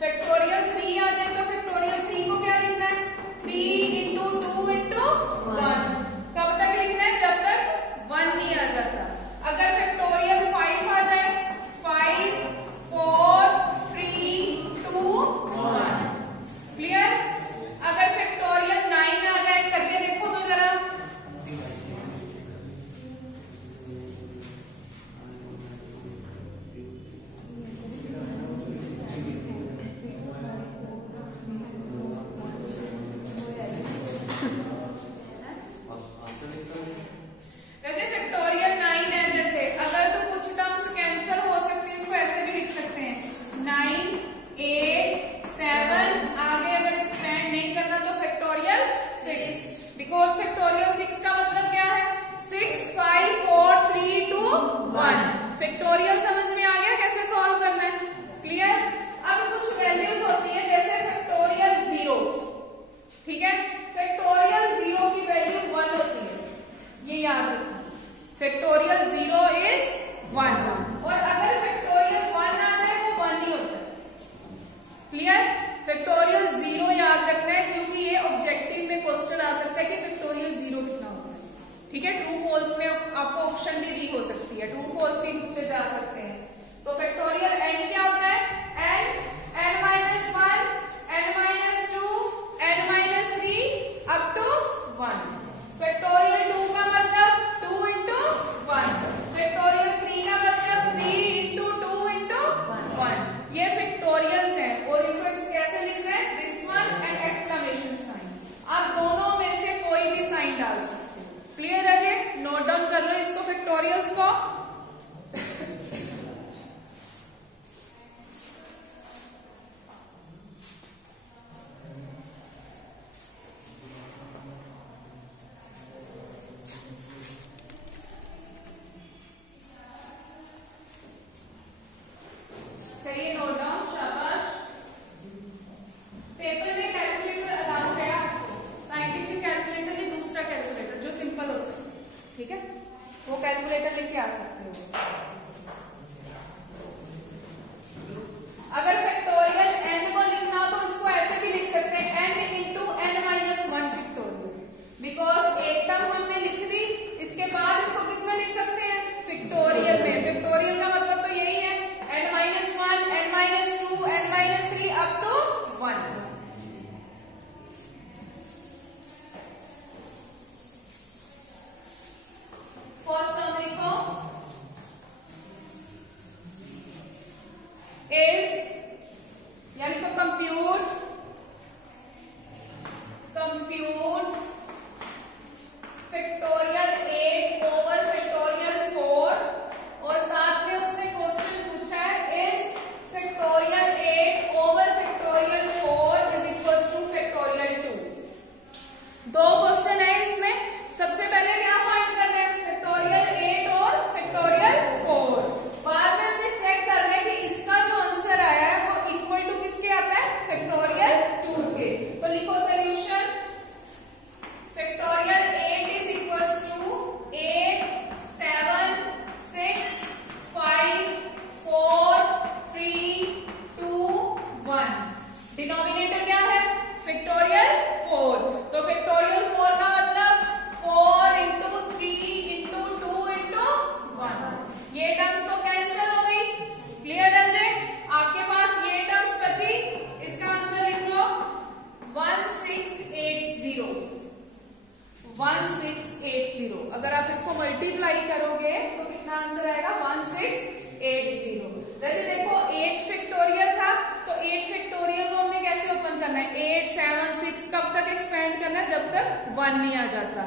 Factorial 3 आ जाए तो factorial 3 को क्या लिखना है? 3 इंटू 2 इंटू 1। कब तक लिखना है? जब तक 1 नहीं आ जाता। अगर फैक्टोरियल 5 आ जाए, 5 4 3 2 1। क्लियर? अगर फैक्टोरियल 9 आ जाए, करके देखो तो जरा। फैक्टोरियल 9 है, जैसे अगर तो कुछ टर्म्स कैंसिल हो सकती है, इसको ऐसे भी लिख सकते हैं 9 8 7। आगे अगर एक्सपेंड नहीं करना तो फैक्टोरियल 6, बिकॉज फैक्टोरियल 6 का मतलब क्या है? 6 5 4 3 2 1। फैक्टोरियल समझ में आ गया कैसे सॉल्व करना है? क्लियर? अब कुछ वैल्यूज होती है जैसे फैक्टोरियल 0, ठीक है? फैक्टोरियल 0 की वैल्यू 1 होती है, ये याद रखना। फैक्टोरियल 0 इज 1, और अगर फैक्टोरियल 1 आ जाए वो 1 ही होता है। क्लियर? फैक्टोरियल 0 याद रखना है, क्योंकि ये ऑब्जेक्टिव में क्वेश्चन आ सकता है कि फैक्टोरियल 0 कितना होता है। ठीक है? ट्रू फॉल्स में आपको ऑप्शन भी दी हो सकती है, ट्रू फॉल्स भी पूछे जा सकते हैं। तो फैक्टोरियल n क्या होता है? n minus 1 n minus 2 n minus 3 up to 1। Factorial 2 का मतलब 2 इंटू 1। फैक्टोरियल 3 का मतलब 3 इंटू 2 इंटू 1। ये फैक्टोरियल्स हैं, और इनको कैसे लिखना है? This one and exclamation sign. आप दोनों में से कोई भी साइन डाल सकते हो। क्लियर है जी? नोट डाउन कर लो इसको, फैक्टोरियल्स को। करिए नोट डाउन, शाबाश। पेपर में कैलकुलेटर अलाउड है, साइंटिफिक कैलकुलेटर नहीं, दूसरा कैलकुलेटर जो सिंपल होता है, ठीक है? वो कैलकुलेटर लेके आ सकते हो। अगर फैक्टोरियल n को लिखना हो तो इसको ऐसे भी लिख सकते हैं n into n minus 1 factorial, because एक टर्म हमने लिख दी, इसके बाद इसको किसमें लिख सकते हैं? फैक्टोरियल में। फैक्टोरियल का मतलब तो यही है n minus 1 n minus 2 n minus 3 up to 1। First term लिखो इज, या लिखो कंप्यूट फैक्टोरियल 8 ओवर फैक्टोरियल 4, और साथ में उसने क्वेश्चन पूछा है is factorial 8 over factorial 4 is equals two factorial 2। दो क्वेश्चन है इसमें। सबसे पहले क्या फाइंड करना है? फैक्टोरियल 8 और फैक्टोरियल 4। बाद में हमें चेक करना है कि इसका जो आंसर आया है वो इक्वल टू किसके आता है? फैक्टोरियल 2 के। तो लिखो solution, factorial 8 is equals to 8 7 6 5 4 3 2 1। Denominator क्या है? फैक्टोरियल 4। तो फैक्टोरियल 4 का मतलब 4 इंटू 3 इंटू 2 इंटू 1। ये टर्म्स तो कैंसिल हो गई। क्लियर है जी? आपके पास ये टर्म्स बची, इसका आंसर लिख लो 1680। 1680। अगर आप इसको मल्टीप्लाई करोगे तो कितना आंसर आएगा? 1680। वैसे देखो 8 फैक्टोरियल था, तो 8 फैक्टोरियल को हमने कैसे ओपन करना है? 8 7 6 कब तक एक्सपेंड करना है? जब तक 1 नहीं आ जाता।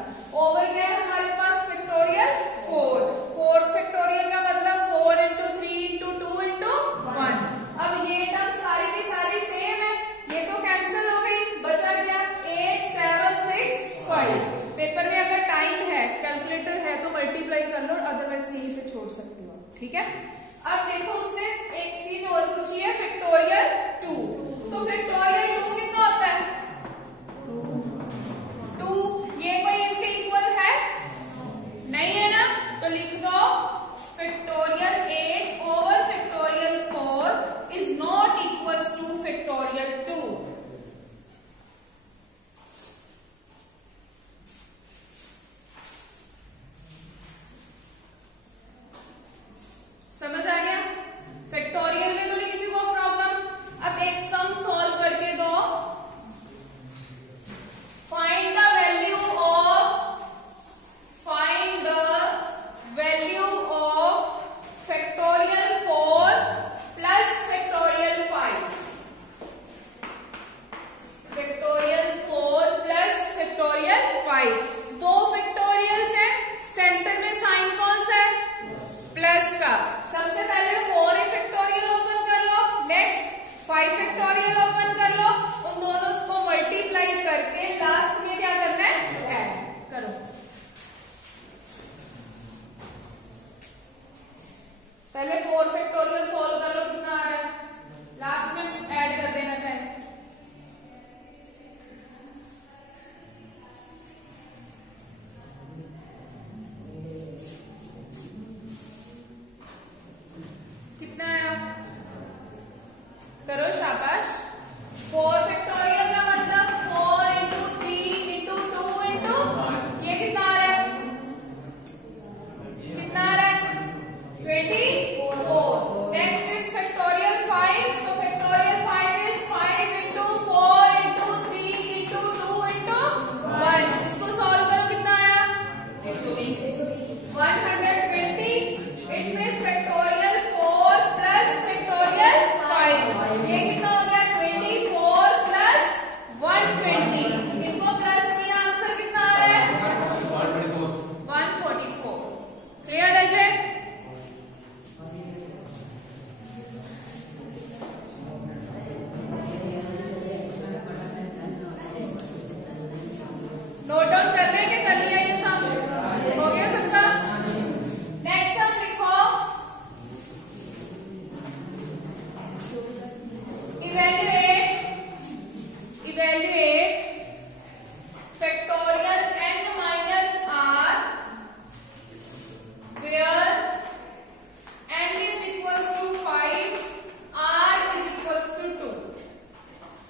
ओवर क्या है हमारे पास? फैक्टोरियल 4। 4 फैक्टोरियल का मतलब 4 इंटू 3 इंटू 2 इंटू 1। अब ये टर्म सारी की सारी सेम है, ये तो कैंसिल हो गई, बचा क्या? 8 7 6 5। पेपर में अगर टाइम है, कैलकुलेटर है तो मल्टीप्लाई कर लो, अदरवाइज यहीं पे छोड़ सकते हो। ठीक है? अब देखो उसने एक चीज और पूछी है, फैक्टोरियल 2। तो फैक्टोरियल 2 कितना होता है? 2। ये कोई इसके इक्वल है? नहीं है ना? तो लिखो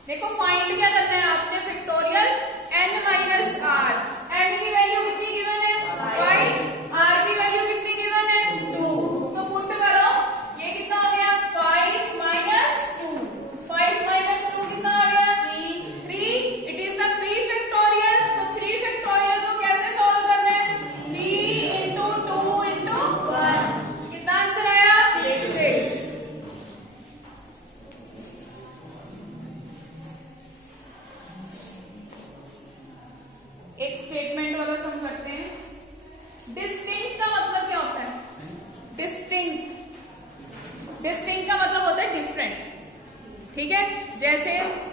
देखो फाइंड क्या करना है आपने, factorial n minus r. n की वैल्यू कितनी गिवन है 5, r की वैल्यू कितनी गिवन है 2। तो पुट करो, ये कितना हो गया 5 माइनस 2, 5 माइनस 2 कितना आ गया 3। It is the 3 factorial. तो 3 फैक्टोरियल को कैसे सॉल्व करना है, 3 इंटू 2 इंटू 1, कितना आंसर आया 6। एक स्टेटमेंट वाला सम करते हैं। डिस्टिंक्ट का मतलब क्या होता है, डिस्टिंक्ट का मतलब होता है डिफरेंट। ठीक है, जैसे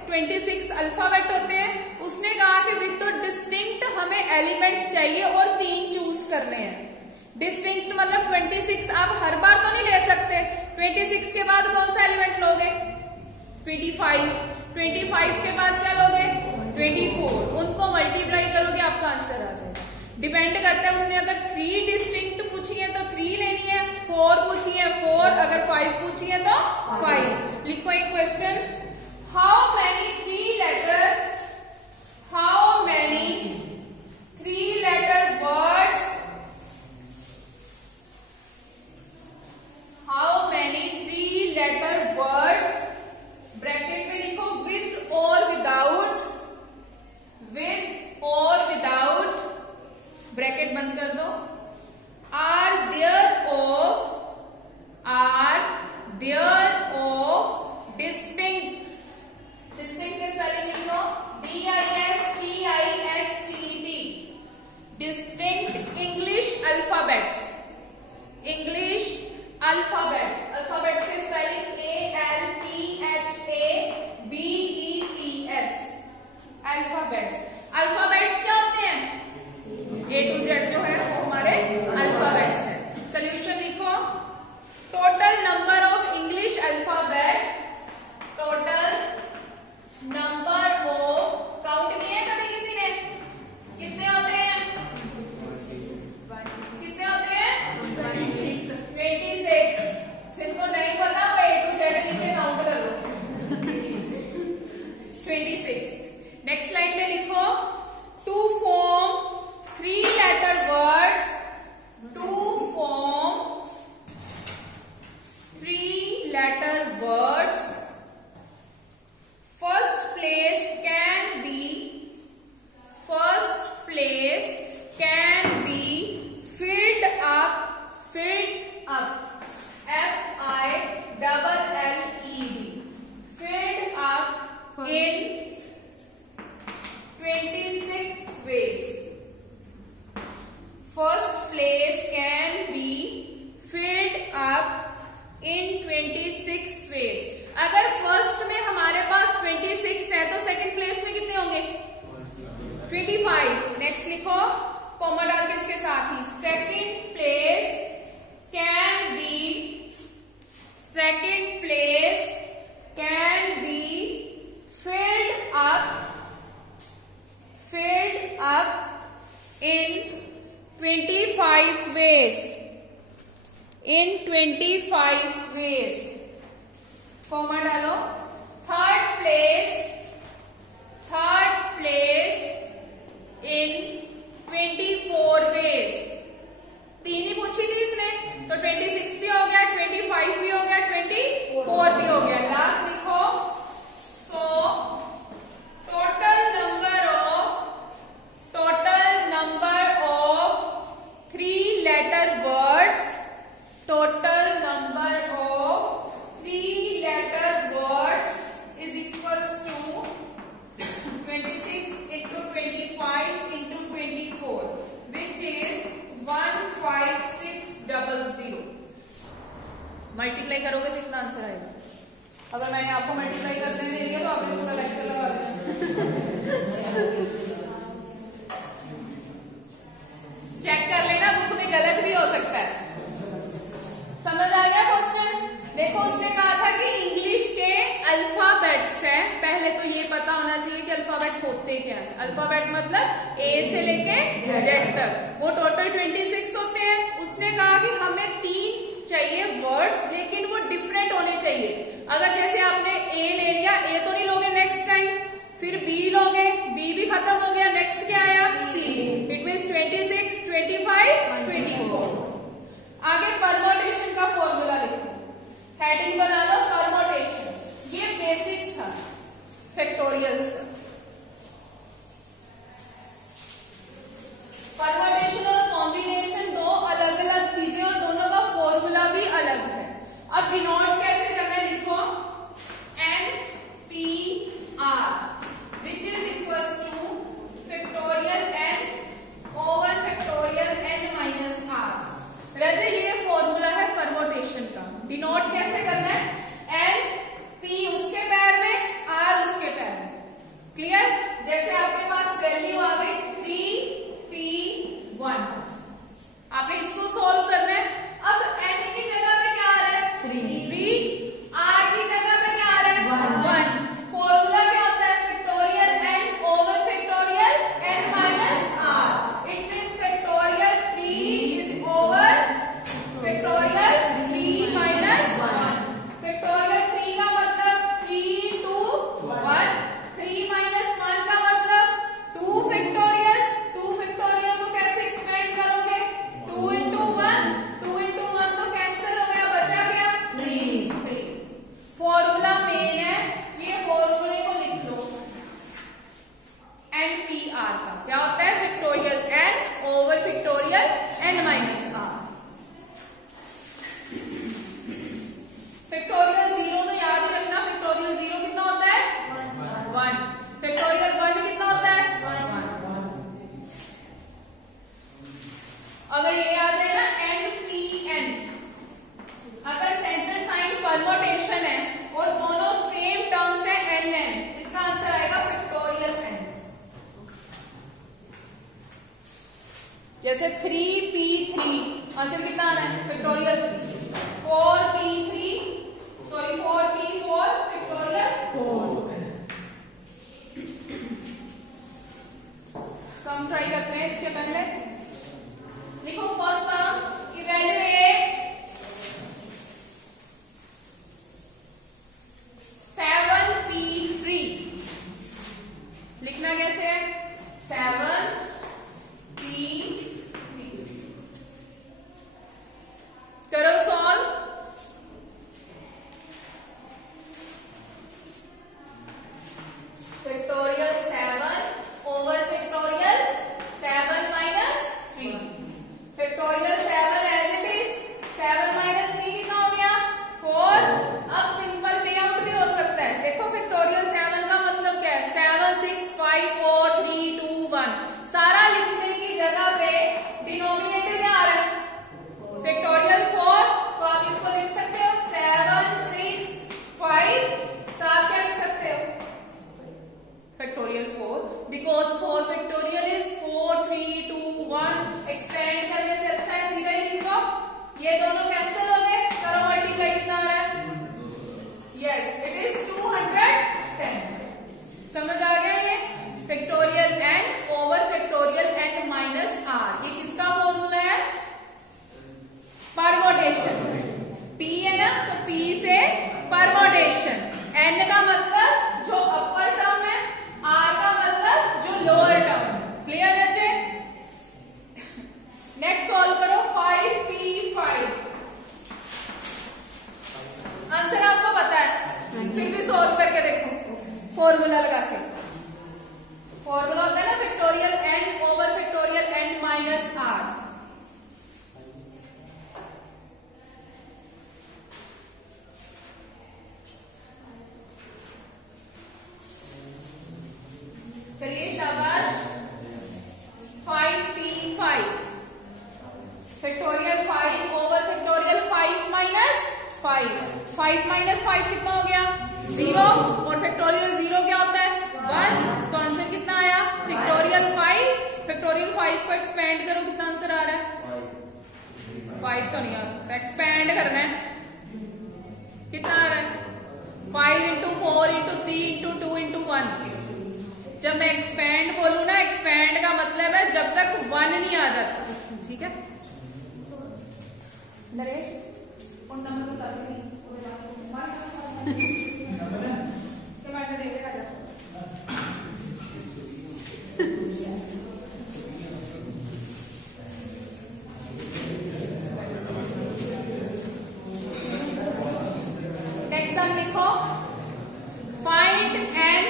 26 अल्फाबेट होते हैं, उसने कहा कि विद तो डिस्टिंक्ट हमें एलिमेंट्स चाहिए और 3 चूज करने हैं। डिस्टिंक्ट मतलब 26 आप हर बार तो नहीं ले सकते, 26 के बाद कौन सा एलिमेंट लोगे 25 के बाद क्या लोगे 24, उनको मल्टीप्लाई करोगे आपका आंसर आ जाएगा। डिपेंड करता है, उसने अगर 3 डिस्टिंक्ट पूछी है तो 3 लेनी है, 4 पूछी है 4, अगर 5 पूछी है तो 5। लिखो एक question, how many 3 letter words, bracket में लिखो विद और विदाउट, ब्रैकेट बंद कर दो, आर देयर ऑफ डिस्टिंक्ट के स्पेलिंग लिख लो DISTINCT, distinct English alphabets, alphabets के स्पेलिंग ALPHABETS। अल्फाबेट्स क्या होते हैं, A to Z जो है वो हमारे अल्फाबेट्स है। सोल्यूशन लिखो, total number of English alphabet, count किए कभी किसी ने, कितने होते हैं 26। जिनको नहीं पता वो A to Z लिख के काउंट कर लो 26। नेक्स्ट लाइन में लिखो, to form 3 letter words, first place can be filled up, filled up in 26 ways. First place can be filled up in 26 ways. अगर फर्स्ट में हमारे पास 26 है तो सेकंड प्लेस में कितने होंगे 25। नेक्स्ट लिखो, कॉमा डाल के इसके साथ ही, second place can be filled up in 25 ways, comma डालो। थर्ड प्लेस इन 24 ways, 3 ही पूछी थी इसने, तो 26 भी हो गया, 25 भी हो गया, 24 भी हो गया। लास्ट लिखो, so total number of 3 letter words, is equals to 26 into 25 into 24, which is 15600। Multiply करोगे तो कितना आंसर आएगा। अगर मैंने आपको मल्टीप्लाई करने दे दिया तो आपने उसका लेक्चर लगा दिया। चेक कर लेना, बुक में गलत भी हो सकता है। समझ आ गया क्वेश्चन। देखो उसने कहा था कि इंग्लिश के अल्फाबेट्स हैं, पहले तो ये पता होना चाहिए कि अल्फाबेट होते क्या है। अल्फाबेट मतलब A से लेके Z तक, वो टोटल 26 होते हैं। उसने कहा कि हमें 3 चाहिए वर्ड्स, लेकिन वो डिफरेंट होने चाहिए। अगर जैसे आपने A ले लिया, A तो नहीं लोगे नेक्स्ट टाइम, फैक्टोरियल्स। परम्यूटेशन और कॉम्बिनेशन दो अलग अलग चीजें और दोनों का फॉर्मूला भी अलग है। अब डिनोट कैसे करना है, लिखो NPR which is equals to factorial n over factorial n minus r। वैसे ये फॉर्मूला है परम्यूटेशन का। डिनोट कैसे करना है, n p उसके पैर में r उसके पैर में। क्लियर? जैसे आपके पास वैल्यू आ गई 3p1, आपने इसको सोल्व करना है। अब n की जगह पे क्या आ रहा है 3, r की जगह पे क्या आ रहा है 1। फॉर्मूला क्या होता है, factorial n over factorial n minus r। It means factorial 3 is over factorial 3 minus 1। Factorial 3 का मतलब 3 to 1, 3 माइनस 1 का मतलब 2 फैक्टोरियल। 2 फैक्टोरियल को कैसे एक्सपेंड करोगे, 2 into 1, 2 into 1 तो कैंसिल हो गया, बचा क्या 3। फॉर्मूला मेन है, ये फॉर्मूले को लिख लो NPR का। क्या होता है, factorial n over factorial n minus r। Factorial 0 तो याद ही रखना, फैक्टोरियल 0 कितना होता है 1। फैक्टोरियल 1 कितना होता है 1। अगर ये याद है ना NPN, अगर सेंटर साइन परम्यूटेशन है और दोनों सेम टर्म्स है NN, इसका आंसर आएगा फैक्टोरियल n। जैसे 3p3 आंसर कितना आना है factorial 4p3, sorry 4p4 factorial 4। सम ट्राई करते हैं। इसके पहले लिखो फर्स्ट टर्म की वैल्यू 8, 7p3। लिखना कैसे है 7p3। करो solve. Factorial 7 over factorial 7 minus 3। Factorial 7 as it is, 7 minus 3 कितना हो गया 4। अब सिंपल पे आउट भी हो सकता है। देखो फैक्टोरियल 7 का मतलब क्या है, 7 6 5 4 3 2 1। सारा लिखने की जगह पे डिनोमिनेटर क्या आ रहा है फैक्टोरियल 4, तो आप इसको लिख सकते हो 7 6 5, साथ क्या लिख सकते हो factorial 4, because 4 factorial is 4 3 2 1। Expand करने से अच्छा है सीधा ही लिख दो, ये दोनों कैंसिल हो गए, करो मल्टीप्लाई कितना आ रहा है, यस इट इज 210। समझ आ गया ये factorial n over factorial n minus r। ये किसका फॉर्मूला है, परम्यूटेशन। p है ना, तो p से परम्यूटेशन। n का मतलब जो अपर टर्म है, r का मतलब जो लोअर टर्म। क्लियर है जी? नेक्स्ट सॉल्व करो 5p5। आंसर आपको पता है, फिर भी सॉल्व करके देखो फॉर्मूला लगा के। फॉर्मूला होता है ना factorial n over factorial n minus r। करिए शाबाश। 5p5 factorial 5 over factorial 5 minus 5। 5 minus 5 कितना हो गया 0, और फैक्टोरियल 0 क्या होता है 1। तो आंसर कितना आया फैक्टोरियल 5। फैक्टोरियल 5 को एक्सपेंड करो, कितना आंसर आ रहा है 5 तो नहीं आ सकता, एक्सपेंड करना है। कितना आ रहा है 5 into 4 into 3 into 2 into 1। जब मैं एक्सपेंड बोलूं ना, एक्सपेंड का मतलब है जब तक 1 नहीं आ जाता। ठीक है नरेश, कौन नंबर बता दो नेक्स्ट सम लिखो, फाइंड n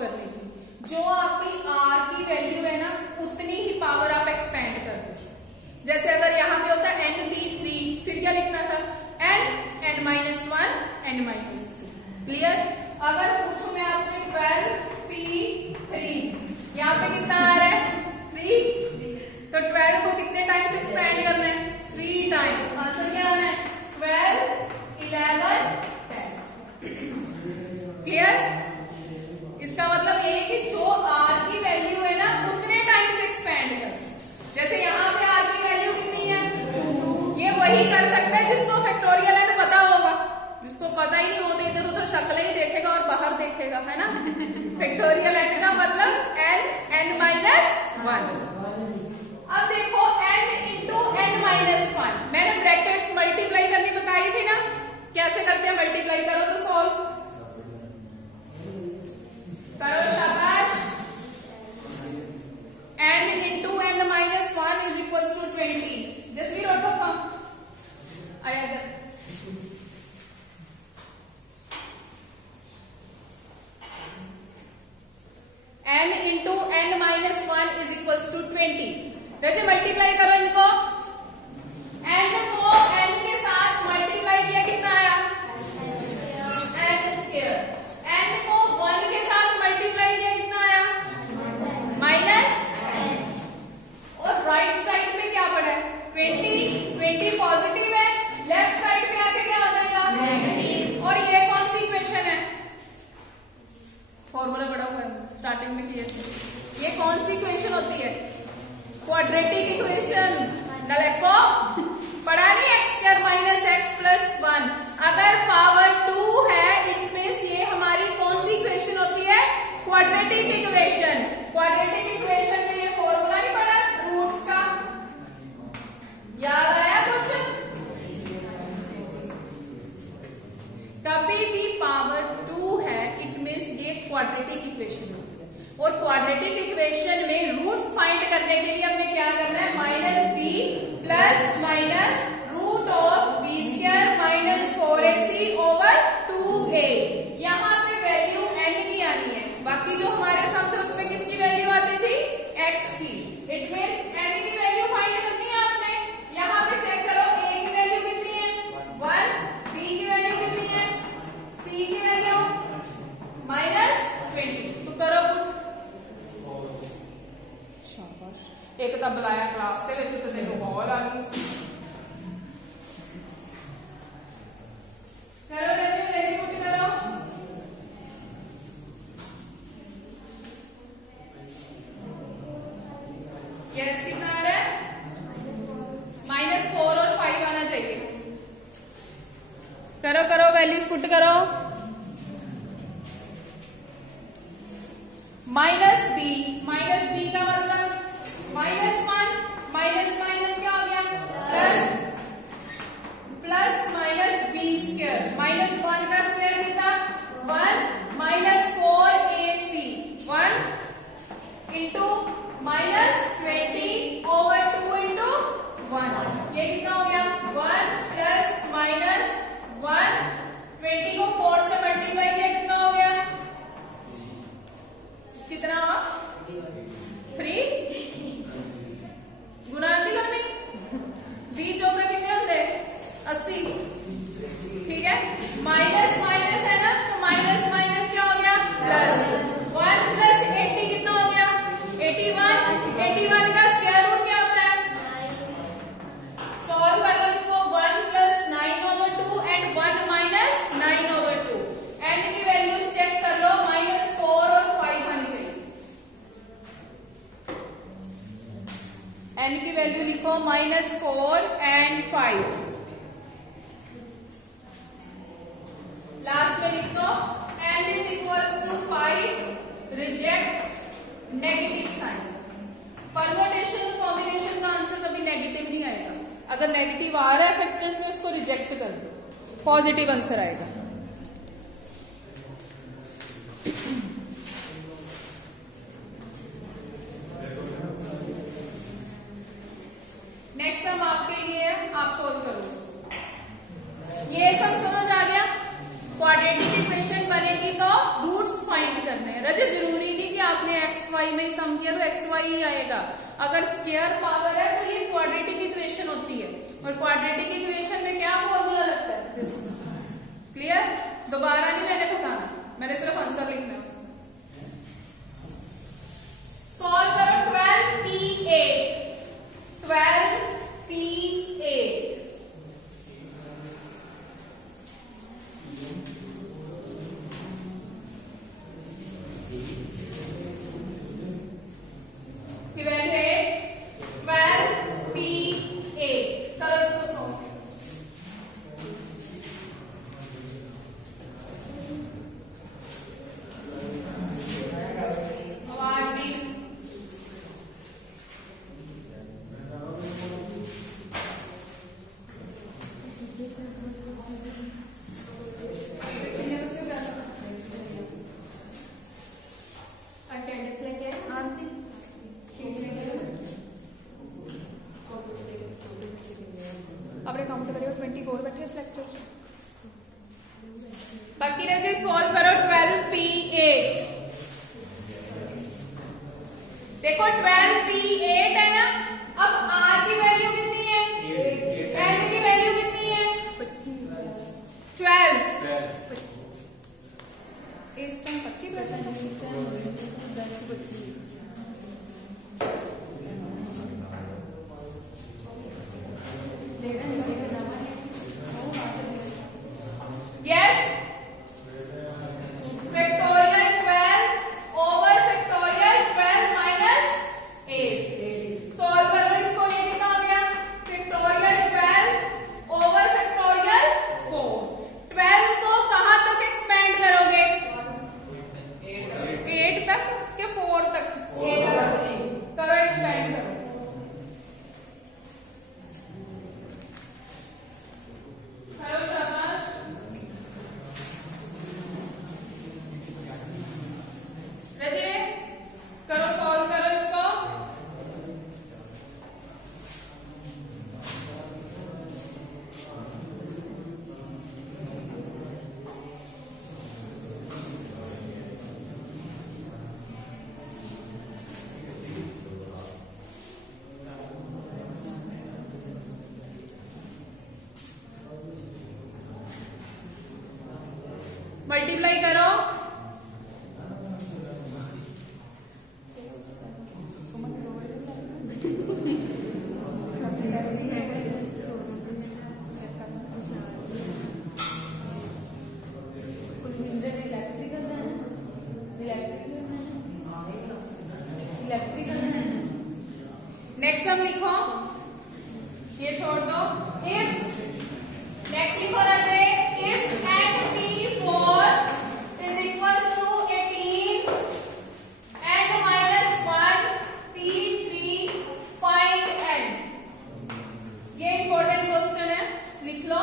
करनी थी। जो आपकी r की वैल्यू है ना उतनी ही पावर आप एक्सपेंड कर दो। जैसे अगर यहाँ पे होता है np3, फिर क्या लिखना था n-1 n-2। क्लियर? अगर पूछूं मैं आपसे 12p3, यहाँ पे कितना आ रहा है 3, तो 12 को कितने टाइम्स एक्सपेंड करना है 3 टाइम्स। आंसर क्या आना है 12, 11, 10। क्लियर? इसका मतलब ये है कि जो r की वैल्यू है ना उतने टाइम्स एक्सपेंड कर। जैसे यहाँ पे r की वैल्यू कितनी है 2, ये वही कर सकता है जिसको फैक्टोरियल एंड पता होगा। जिसको पता ही नहीं होते इधर उधर शक्ल ही देखेगा और बाहर देखेगा, है ना। फैक्टोरियल एंड का मतलब n-1। अब देखो n इंटू n-1, मैंने ब्रैकेट्स मल्टीप्लाई करनी बताई थी ना, कैसे करते हैं मल्टीप्लाई। करो तो सॉल्व करो, शाबाश। n into n-1 is equal to 20। Jasvir उठो, कम आया इधर। n into n-1 is equal to 20। रजे मल्टीप्लाई करो इनको। n को n के साथ मल्टीप्लाई किया, कितना आया n²। n को 1 के साथ मल्टीप्लाई किया, कितना आया -। और राइट साइड में क्या पड़ा है 20 पॉजिटिव है, लेफ्ट साइड में आके क्या हो जाएगा नेगेटिव। और ये कौन सी इक्वेशन है, फॉर्मूला पढ़ा हुआ है स्टार्टिंग में क्लियर। ये कौन सी इक्वेशन होती है क्वाड्रेटिक इक्वेशन। नलेको पढ़ा नहीं x² - x + 1। अगर पावर 2 है इट मींस ये हमारी कौन सी इक्वेशन होती है क्वाड्रेटिक इक्वेशन। क्वाड्रेटिक इक्वेशन में ये फॉर्मूला नहीं पढ़ा रूट्स का, याद आया कुछ? कभी भी पावर 2 है इट मींस ये क्वाड्रेटिक इक्वेशन होती है। और क्वाड्रेटिक इक्वेशन में रूट्स फाइंड करने के लिए हमने क्या करना है -b plus minus root of b² - 4ac/2a। यहाँ पे वैल्यू n की आनी है, बाकी जो हमारे साथ थे उसमें किसकी वैल्यू आती थी x की। इट मींस n की वैल्यू फाइंड करनी है आपने। यहाँ पे चेक करो a की वैल्यू कितनी है 1, b की वैल्यू कितनी है, c की वैल्यू -20। तो करो एक तो बुलाया क्लास से तो देखो कॉल आ गई। चलो वेरी गुड करो। यस कितना आ रहा है -4 और 5 आना चाहिए। करो करो वैल्यूज पुट करो। -b का मतलब -1 माइनस क्या हो गया प्लस -b²। -1 का स्क्वायर कितना 1 -4ac 1 इंटू -20/2 इंटू 1। ये कितना हो गया 1 प्लस -1 20 को 4 से मल्टीप्लाई किया, कितना हो गया कितना 3 गुना करनी। बीच होगा कितने होते 80। ठीक है माइनस है ना, तो माइनस क्या हो गया प्लस 1 प्लस 80 कितना हो गया 81 का स्क्वायर रूट क्या होता है सॉल्व कर लो इसको 1 प्लस 9/2 एंड 1 माइनस 9/2। एन की वैल्यूज चेक कर लो -4 और 5 आनी चाहिए। n की वैल्यू लिखो -4 एंड 5। लास्ट में लिख दो n is equals to 5, reject negative sign. Permutation combination का आंसर कभी नेगेटिव नहीं आएगा। अगर नेगेटिव आ रहा है फैक्टर्स में उसको रिजेक्ट कर दो, पॉजिटिव आंसर आएगा। नेक्स्ट सम आपके लिए है, आप सोल्व करो इसको। ये सम समझ आ गया। क्वाड्रेटिक इक्वेशन बनेगी तो रूट्स फाइंड करने हैं। रजे जरूर आपने एक्स वाई में ही सम किया तो एक्स वाई ही आएगा। अगर स्क्वायर पावर है तो ये क्वाड्रेटिक इक्वेशन होती है, और क्वाड्रेटिक इक्वेशन में क्या फॉर्मूला लगता है? क्लियर? दोबारा नहीं मैंने बताना, मैंने सिर्फ आंसर लिखना है उसमें। सॉल्व करो 12p8 की वैल्यू है 12p8। करो इसको सॉल्व। आवाज दी। आपने काउंट करिए 24 बैठे इस लेक्चर। बाकी रहे सॉल्व करो 12p8। देखो 12p8 है ना। अब r की वैल्यू कितनी है? n की वैल्यू कितनी है? 12। इस time 25%। Yes. Factorial 12 over factorial 12 minus 8। Solve कर लो इसको। ये कितना हो गया? factorial 12 over factorial 4। 12 को कहां तक एक्सपेंड करोगे? 8 तक के 4 तक? 8 तक करो, एक्सपेंड करो। मल्टीप्लाई करो। नेक्स्ट सम लिखो, ये छोड़ दो। इफ नेक्स्ट लिखो राजे, if and p4 is equals to 18 and minus 1 p3 find n। ये इंपॉर्टेंट क्वेश्चन है, लिख लो।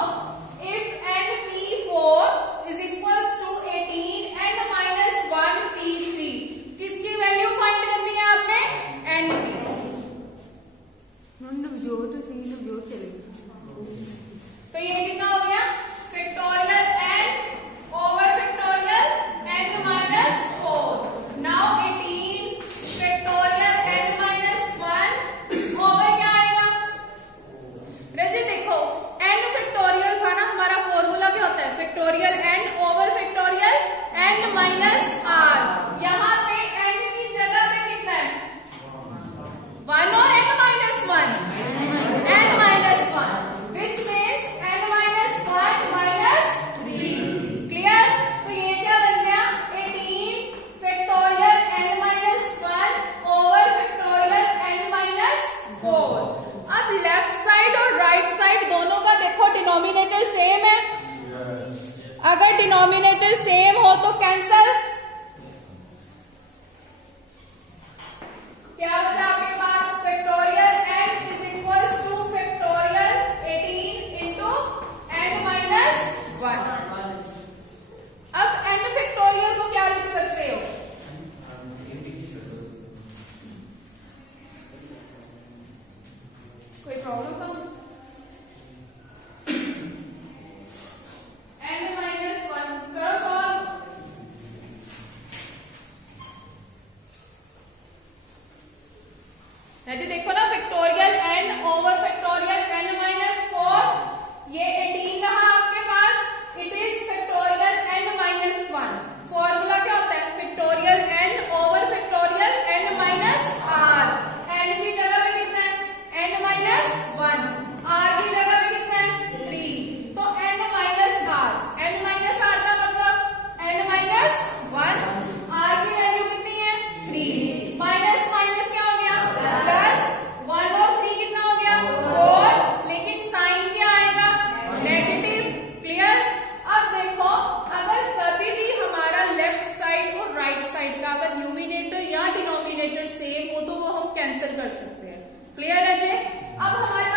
If and p4 is equals to 18 and minus 1 p3, किसकी वैल्यू फाइंड करनी है आपने? n की। तो ये कितना हो गया? जी देखो ना, factorial n over factorial n minus 4, ये 18 रहा आपके पास, it is factorial n minus 1। Formula क्या होता है, factorial n over factorial n minus r। n की जगह पे कितना है, n माइनस 1, r की जगह पे कितना है 3, तो n minus r, n minus r का मतलब n माइनस 1, r की वैल्यू कितनी है 3, माइनस माइनस क्या हो गया प्लस, 1 और 3 कितना हो गया 4, लेकिन साइन क्या आएगा नेगेटिव। क्लियर। अब देखो, अगर कभी भी हमारा लेफ्ट साइड और राइट साइड का अगर न्यूमिनेटर या डिनोमिनेटर सेम हो तो वो हम कैंसिल कर सकते हैं। क्लियर है जी। अब हमारे